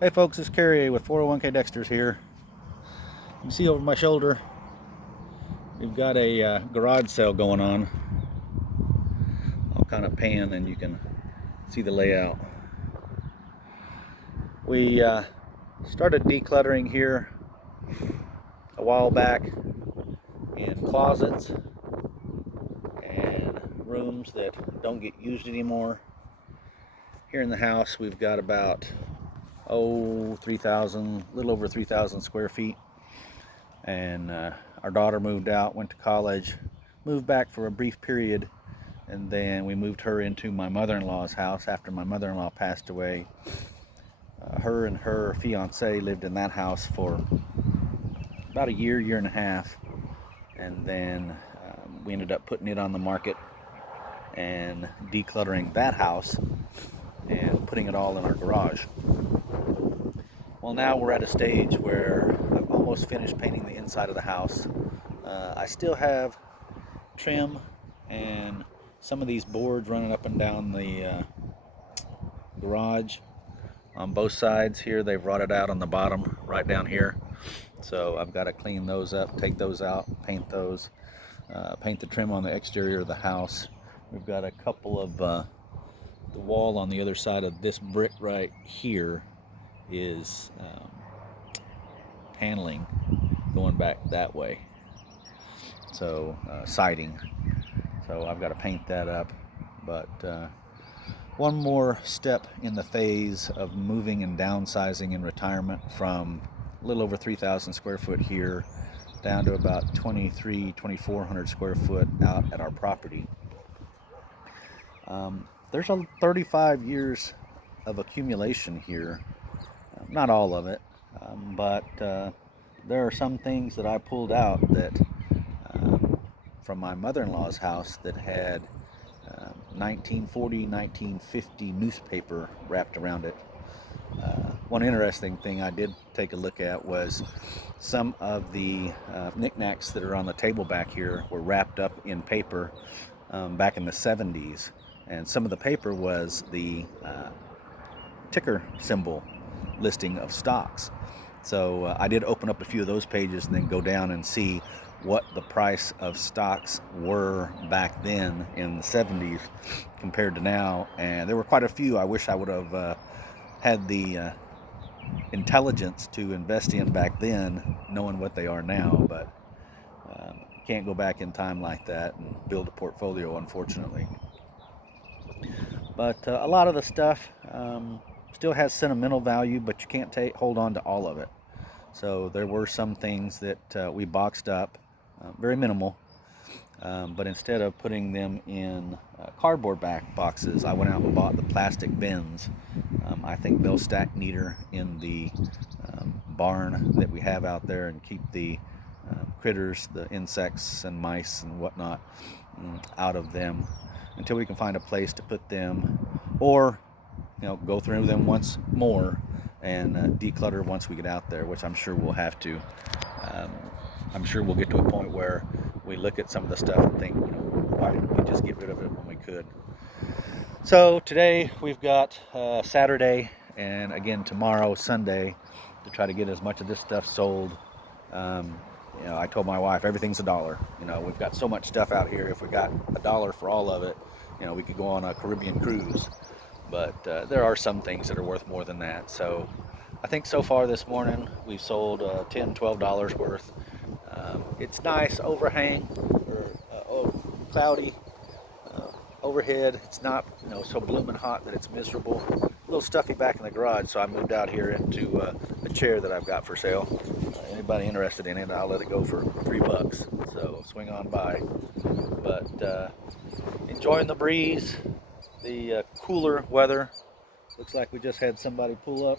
Hey folks, it's Kerry with 401k Dexter's here. You can see over my shoulder, we've got a garage sale going on. I'll kind of pan and you can see the layout. We started decluttering here a while back in closets and rooms that don't get used anymore. Here in the house we've got about 3,000, a little over 3,000 square feet. And our daughter moved out, went to college, moved back for a brief period, and then we moved her into my mother-in-law's house after my mother-in-law passed away. Her and her fiance lived in that house for about a year and a half, and then we ended up putting it on the market and decluttering that house and putting it all in our garage. Well, now we're at a stage where I've almost finished painting the inside of the house. I still have trim and some of these boards running up and down the garage on both sides here. They've rotted out on the bottom right down here. So I've got to clean those up, take those out, paint those, paint the trim on the exterior of the house. We've got a couple of the wall on the other side of this brick right here is paneling going back that way, so siding, so I've got to paint that up. But one more step in the phase of moving and downsizing in retirement from a little over 3,000 square foot here down to about 2,400 square foot out at our property. There's 35 years of accumulation here. Not all of it, but there are some things that I pulled out that from my mother-in-law's house that had 1940, 1950 newspaper wrapped around it. One interesting thing I did take a look at was some of the knickknacks that are on the table back here were wrapped up in paper back in the 70s, and some of the paper was the ticker symbol listing of stocks. So I did open up a few of those pages and then go down and see what the price of stocks were back then in the 70s compared to now, and there were quite a few I wish I would have had the intelligence to invest in back then, knowing what they are now. But can't go back in time like that and build a portfolio, unfortunately. But a lot of the stuff still has sentimental value, but you can't hold on to all of it. So there were some things that we boxed up, very minimal, but instead of putting them in cardboard back boxes, I went out and bought the plastic bins. I think they'll stack neater in the barn that we have out there and keep the critters, the insects and mice and whatnot, out of them until we can find a place to put them, or go through them once more and declutter once we get out there, which I'm sure we'll have to. I'm sure we'll get to a point where we look at some of the stuff and think, why didn't we just get rid of it when we could? So today we've got Saturday and again tomorrow, Sunday, to try to get as much of this stuff sold. I told my wife everything's $1. We've got so much stuff out here. If we got $1 for all of it, we could go on a Caribbean cruise. But there are some things that are worth more than that. So I think so far this morning we've sold $10, $12 worth. It's nice overhang or cloudy overhead. It's not so blooming hot that it's miserable. A little stuffy back in the garage, so I moved out here into a chair that I've got for sale. Anybody interested in it, I'll let it go for $3. So swing on by. But enjoying the breeze, the cooler weather. Looks like we just had somebody pull up.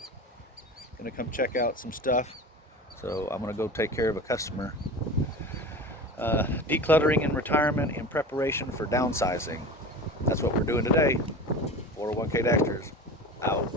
Gonna come check out some stuff. So I'm gonna go take care of a customer. Decluttering in retirement in preparation for downsizing. That's what we're doing today. 401k Dexters out.